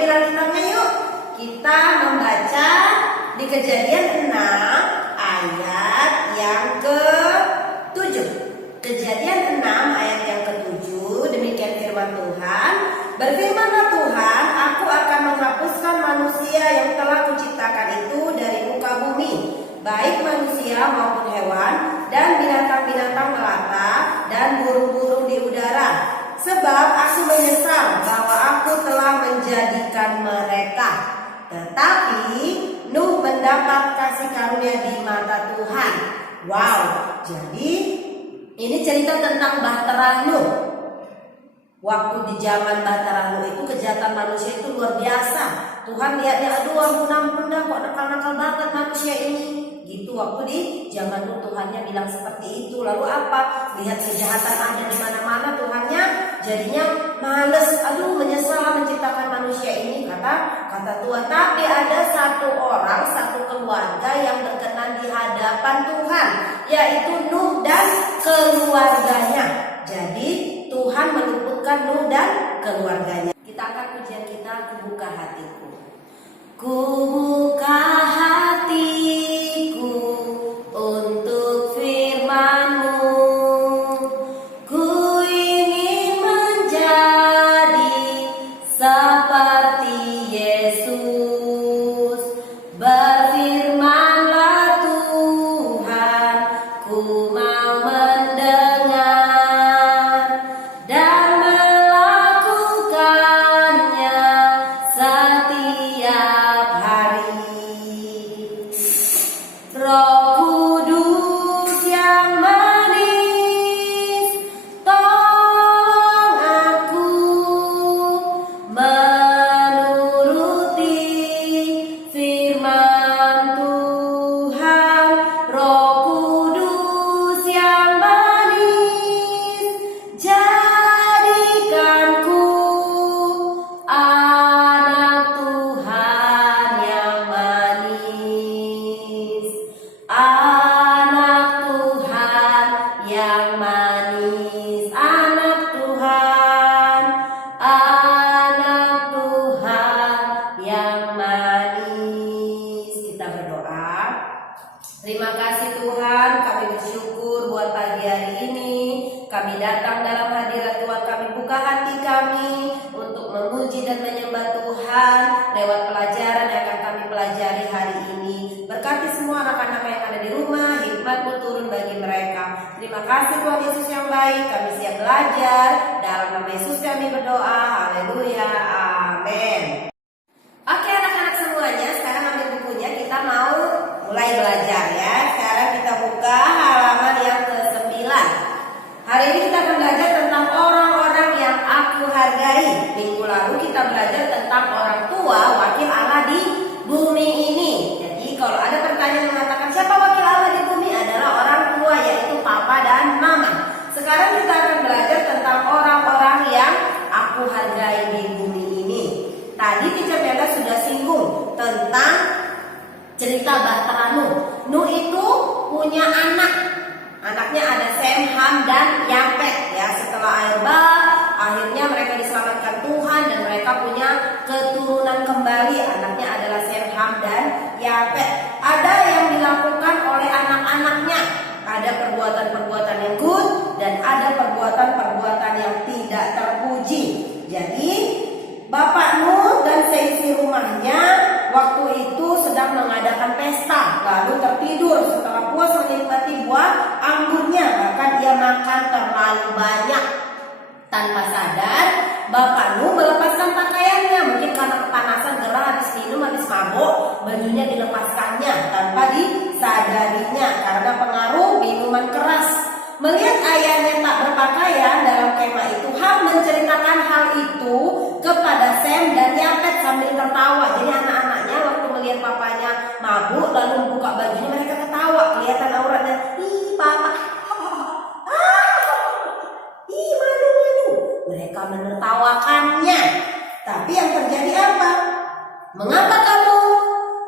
bilang kitabnya yuk. Kita membaca di Kejadian 6 ayat yang ke-7. Kejadian 6 ayat yang ke-7, demikian firman Tuhan. Berfirmanlah Tuhan, aku akan menghapuskan manusia yang telah kuciptakan itu dari muka bumi, baik manusia maupun hewan, dan binatang-binatang melata, dan burung-burung di udara. Sebab aku menyesal bahwa aku telah menjadikan mereka. Tetapi Nuh mendapat kasih karunia di mata Tuhan. Wow, jadi ini cerita tentang Bahtera Nuh. Waktu di zaman Bahtera Nuh itu kejahatan manusia itu luar biasa. Tuhan lihatnya, aduh ampun dah, kok nakal-nakal banget manusia ini. Gitu waktu di zaman Nuh Tuhannya bilang seperti itu. Lalu apa? Lihat kejahatan ada di mana-mana, Tuhannya jadinya males. Aduh, menyesal menciptakan manusia ini, kata Tuhan. Tapi ada satu orang, satu keluarga yang berkenan di hadapan Tuhan, yaitu Nuh dan keluarganya. Jadi Tuhan meluputkan Nuh dan keluarganya. Kita akan pujian kita, Ku Buka Hatiku. Ku buka hatiku untuk firman-Mu. Ku ingin menjadi seperti Yesus. Berfirmanlah Tuhan, ku mau mendengar dan melakukannya setiap hari. Roh Kudus yang manis, tolong aku menuruti firman Tuhan. Roh Kudus yang manis, jadikanku anak Tuhan yang manis. Anak Tuhan yang manis. Anak Tuhan. Anak Tuhan yang manis. Kita berdoa. Terima kasih Tuhan, kami bersyukur buat pagi hari ini. Kami datang dalam hadirat Tuhan, kami buka hati kami untuk memuji dan menyembah Tuhan lewat pelajaran yang akan kami pelajari hari ini. Berkati semua anak-anak yang ada di rumah, hikmat-Mu turun bagi mereka. Terima kasih Tuhan Yesus yang baik, kami siap belajar. Dalam nama Yesus kami berdoa, haleluya, amin. Oke anak-anak semuanya, sekarang ambil bukunya, kita mau mulai belajar ya. Sekarang kita buka halaman yang ke-9. Hari ini kita akan belajar tentang orang-orang yang aku hargai. Minggu lalu kita belajar tentang orang tua, wakil Allah di bumi ini. Jadi kalau ada pertanyaan yang mengatakan siapa wakil Allah di bumi, adalah orang tua, yaitu papa dan mama. Sekarang kita akan belajar tentang orang-orang yang aku hargai di bumi ini. Tadi Teacher Bella sudah singgung tentang cerita Bahtera Nuh. Nuh itu punya anak. Anaknya ada Sem, Ham, dan Yafet. Ya, setelah air bah, akhirnya mereka diselamatkan Tuhan dan mereka punya keturunan kembali. Anaknya adalah Sem, Ham, dan Yafet. Ada yang dilakukan oleh anak-anaknya. Ada perbuatan-perbuatan yang good dan ada perbuatan-perbuatan yang tidak terpuji. Jadi Bapak Nuh dan seisi rumahnya waktu itu sedang mengadakan pesta, lalu tertidur setelah puas menikmati buah anggurnya. Bahkan dia makan terlalu banyak. Tanpa sadar, Bapak Nuh melepaskan pakaiannya. Mungkin karena kepanasan, gerah, habis minum, habis mabuk, bajunya dilepaskannya tanpa disadarinya karena pengaruh minuman keras. Melihat ayahnya tak berpakaian dalam kemah itu, Ham menceritakan hal itu kepada Sem dan Yafet sambil tertawa. Jadi anak-anaknya waktu melihat papanya mabuk lalu buka bajunya, mereka ketawa, kelihatan auratnya. Ih papa, ih malu-malu. Mereka menertawakannya. Tapi yang terjadi apa? Mengapa kamu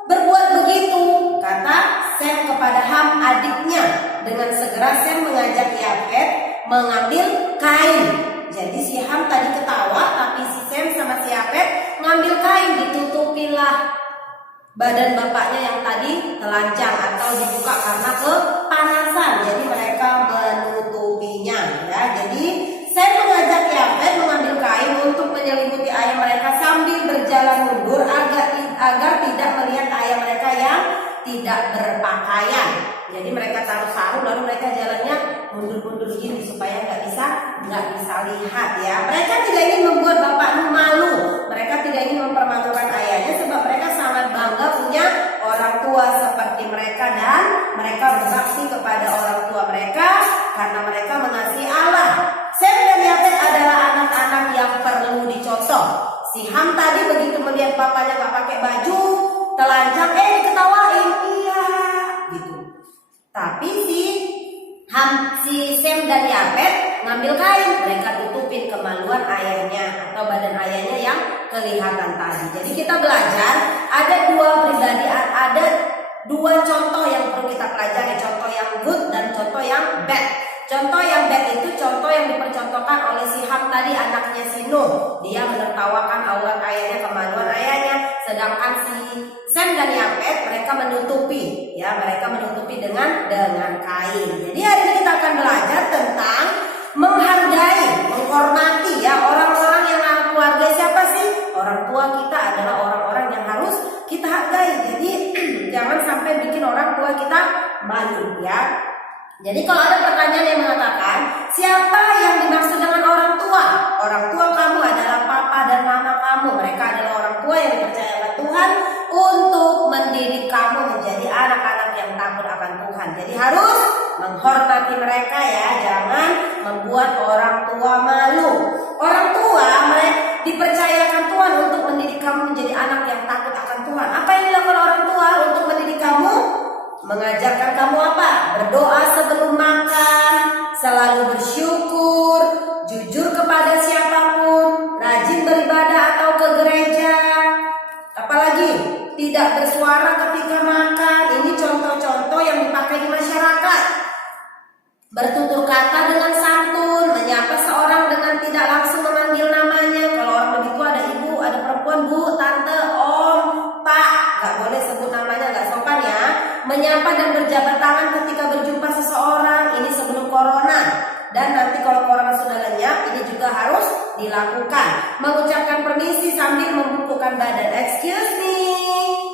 berbuat begitu? Kata Sem kepada Ham adiknya. Dengan segera Sem mengajak Yafet mengambil kain. Jadi si Ham tadi ketawa, tapi si Sem sama si Yafet ngambil kain, ditutupilah badan bapaknya yang tadi telanjang atau dibuka karena kepanasan. Jadi mereka menutupinya ya. Jadi saya mengajak Yafet mengambil kain untuk menyelimuti ayah mereka sambil berjalan mundur agar tidak melihat ayah mereka yang tidak berpakaian. Jadi mereka taruh sarung lalu mereka jalannya mundur-mundur gini supaya nggak bisa lihat ya. Mereka tidak ingin membuat bapak malu. Mereka tidak ingin mempermalukan ayahnya sebab mereka sangat bangga punya orang tua seperti mereka dan mereka berbakti kepada orang tua mereka karena mereka mengasihi Allah. Sem dan Yafet adalah anak-anak yang perlu dicontoh. Si Ham tadi begitu melihat bapaknya nggak pakai baju, telanjang, diketawain, iya, gitu. Tapi si Sem dan Yafet ngambil kain, mereka tutupin kemaluan ayahnya atau badan ayahnya yang kelihatan tadi. Jadi kita belajar ada dua contoh yang perlu kita pelajari, contoh yang good dan contoh yang bad. Contoh yang bad itu contoh yang dipercontohkan oleh si Ham tadi, anaknya si Nuh. Dia menertawakan aurat ayahnya, kemaluan ayahnya. Sedangkan si Sem dan Yafet mereka menutupi dengan kain. Jadi hari ini kita akan belajar tentang menghargai, menghormati ya orang-orang yang keluarga siapa sih? Orang tua kita adalah orang-orang yang harus kita hargai. Jadi jangan sampai bikin orang tua kita malu ya. Jadi kalau ada pertanyaan yang mengatakan siapa yang dimaksud dengan orang tua? Orang tua kamu adalah papa dan mama kamu. Mereka adalah orang tua yang dipercayakan Tuhan untuk mendidik kamu menjadi anak-anak yang takut akan Tuhan. Jadi harus menghormati mereka ya. Jangan membuat orang tua malu. Orang tua mereka dipercayakan Tuhan untuk mendidik kamu menjadi anak yang takut akan Tuhan. Apa yang dilakukan orang tua untuk mendidik kamu? Mengajarkan kamu apa? Berdoa sebelum makan, selalu bersyukur, jujur kepada siapapun, rajin beribadah atau ke gereja. Apalagi tidak bersuara ketika makan. Ini contoh-contoh yang dipakai di masyarakat. Bertutur kata dengan santun, menyapa seorang dengan tidak langsung memanggil namanya. Kalau orang begitu ada ibu, ada perempuan, bu, tante, om, pak, gak boleh sebut namanya, gak sopan ya. Menyapa dan berjabat tangan ketika berjumpa seseorang, ini sebelum corona. Dan nanti kalau corona sudah lenyap, ini juga harus dilakukan. Mengucapkan permisi sambil membungkukkan badan. Excuse me.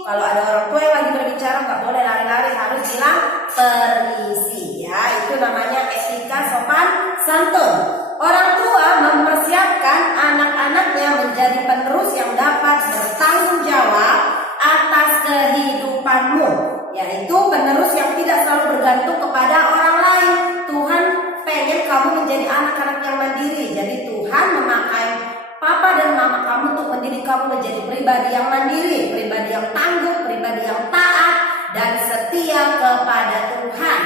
Kalau ada orang tua yang lagi berbicara, nggak boleh lari-lari, harus bilang permisi ya. Itu namanya etika sopan santun. Orang tua mempersiapkan anak-anaknya menjadi penerus yang dapat bertanggung jawab atas kehidupanmu, yaitu penerus yang tidak selalu bergantung kepada orang lain. Tuhan pengen kamu menjadi anak-anak yang mandiri. Jadi Tuhan memakai papa dan mama kamu untuk mendidik kamu menjadi pribadi yang mandiri, pribadi yang tangguh, pribadi yang taat dan setia kepada Tuhan.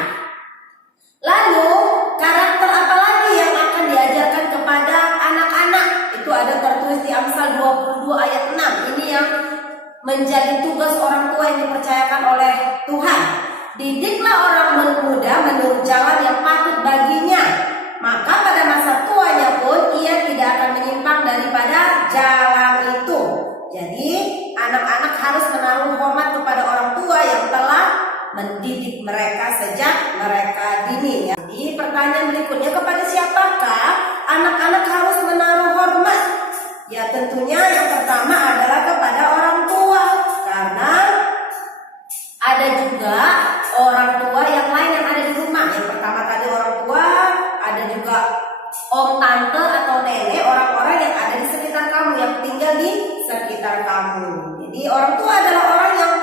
Lalu karakter apa lagi yang akan diajarkan kepada anak-anak? Itu ada tertulis di Amsal 22 ayat 6. Ini yang menjadi tugas orang tua yang dipercayakan oleh Tuhan. Didiklah orang muda menurut jalan yang patut baginya, maka pada masa tuanya pun ia tidak akan menyimpang daripada jalan itu. Jadi anak-anak harus menaruh hormat kepada orang tua yang telah mendidik mereka sejak mereka dini ya. Jadi pertanyaan berikutnya, kepada siapakah anak-anak harus menaruh hormat? Ya tentunya yang pertama adalah kepada orang tua, karena ada juga orang tua yang lain yang ada di rumah. Yang pertama tadi orang tua, ada juga om, tante atau nenek, orang-orang yang ada di sekitar kamu, yang tinggal di sekitar kamu. Jadi orang tua adalah orang yang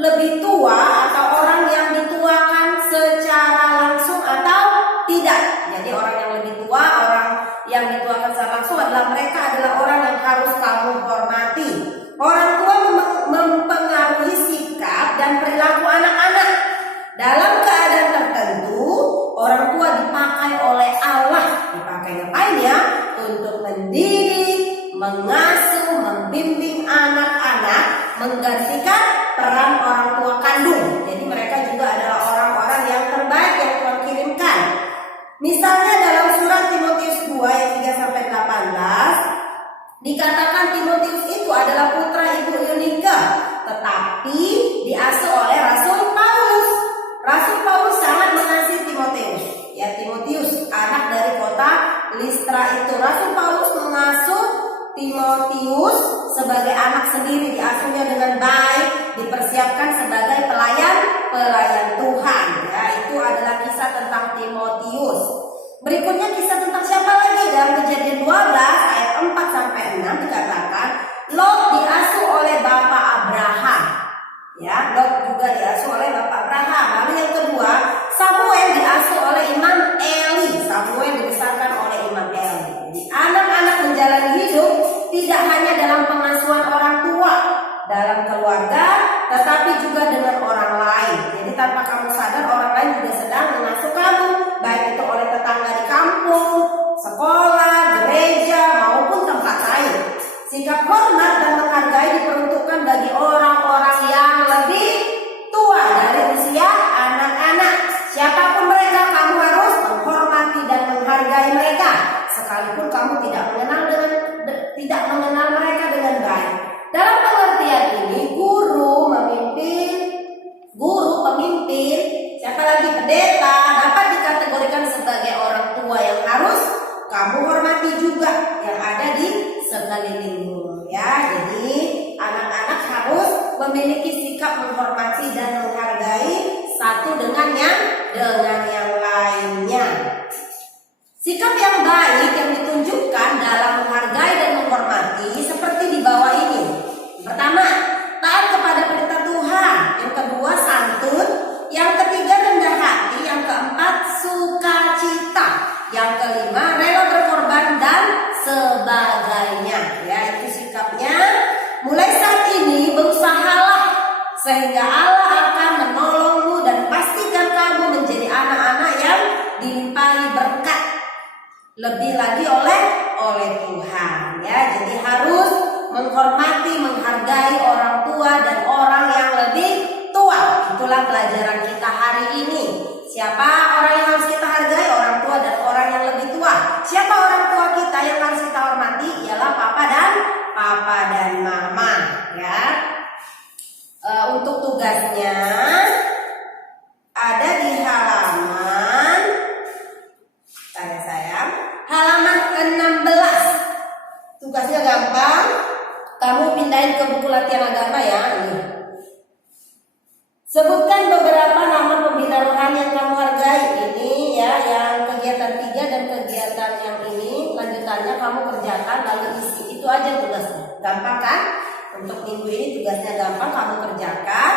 lebih tua atau orang yang dituakan secara langsung atau tidak. Jadi orang yang lebih tua, orang yang dituakan secara langsung adalah mereka adalah orang yang harus kamu hormati. Orang tua mempengaruhi sikap dan perilaku anak-anak. Dalam keadaan tertentu, orang tua dipakai oleh Allah. Dipakai ngapain ya? Untuk mendidik, mengasuh, membimbing anak-anak, menggantikan peran orang tua kandung. Jadi mereka juga adalah orang-orang yang terbaik yang Tuhan kirimkan. Misalnya dalam surat Timotius 2 ayat 3-18 dikatakan Timotius itu adalah tetapi diasuh oleh Rasul Paulus. Rasul Paulus sangat mengasihi Timotius. Ya, Timotius anak dari kota Listra itu. Rasul Paulus mengasuh Timotius sebagai anak sendiri, diasuhnya dengan baik, dipersiapkan sebagai pelayan Tuhan. Ya, itu adalah kisah tentang Timotius. Berikutnya kisah tentang siapa lagi? Dalam Kejadian 12 ayat 4 sampai 6 dikatakan Lot diasuh oleh bapak Abraham. Ya, Lot juga diasuh oleh bapak Abraham. Lalu yang kedua, Samuel diasuh oleh Imam Eli. Samuel dibesarkan oleh Imam Eli. Jadi anak-anak menjalani hidup tidak hanya dalam pengasuhan orang tua dalam keluarga, tetapi juga dengan orang lain. Jadi tanpa kamu sadar, orang lain juga sedang mengasuh kamu, baik itu oleh tetangga di kampung, sekolah, gereja, maupun tempat lain. Sikap hormat dan menghargai diperuntukkan bagi orang-orang yang lebih tua dari usia anak-anak. Siapapun mereka, kamu harus menghormati dan menghargai mereka, sekalipun kamu tidak mengenal mereka dengan baik. Dalam pengertian ini, guru, pemimpin, siapa lagi, pendeta, dapat dikategorikan sebagai orang tua yang harus kamu hormati juga yang ada di sekelilingmu. Ya, jadi anak-anak harus memiliki sikap menghormati dan menghargai satu dengan yang lainnya. Sikap yang baik yang ditunjukkan dalam menghargai dan menghormati seperti di bawah ini. Pertama, taat kepada perintah Tuhan. Yang kedua, santun. Yang ketiga, rendah hati. Yang keempat, sukacita. Yang kelima, rela berkorban dan sebagainya. Ya, itu sikapnya. Mulai saat ini berusahalah sehingga Allah akan menolongmu dan pastikan kamu menjadi anak-anak yang dilimpahi berkat lebih lagi oleh Tuhan. Ya, jadi harus menghormati, menghargai orang tua dan orang yang lebih tua. Itulah pelajaran kita hari ini. Siapa orang yang harus kita hargai? Orang tua dan orang yang lebih tua. Siapa orang tua kita yang harus kita hormati? Ialah papa dan mama. Ya. Untuk tugasnya ada di halaman halaman 16. Tugasnya gampang. Kamu pindahin ke buku latihan agama ya. Ini. Sebutkan beberapa nama pembina rohani yang kamu hargai. Ini ya, yang kegiatan 3 dan kegiatan yang ini lanjutannya kamu kerjakan lalu isi. Itu aja tugasnya. Gampang kan? Untuk minggu ini tugasnya gampang, kamu kerjakan.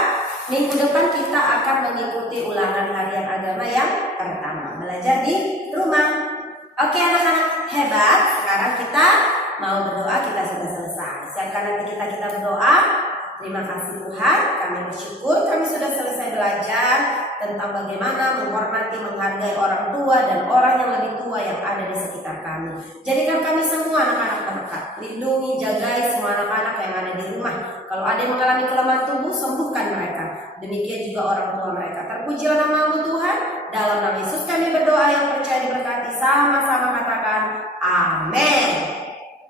Minggu depan kita akan mengikuti ulangan harian agama yang pertama. Belajar di rumah. Oke anak-anak hebat. Sekarang kita mau berdoa, kita sudah selesai. Siapkan nanti kita berdoa. Terima kasih Tuhan, kami bersyukur kami sudah selesai belajar tentang bagaimana menghormati, menghargai orang tua dan orang yang lebih tua yang ada di sekitar kami. Jadikan kami semua anak-anak terdekat. Lindungi, jagai semua anak-anak yang ada di rumah. Kalau ada yang mengalami kelemahan tubuh, sembuhkan mereka. Demikian juga orang tua mereka. Terpujilah nama-Mu Tuhan.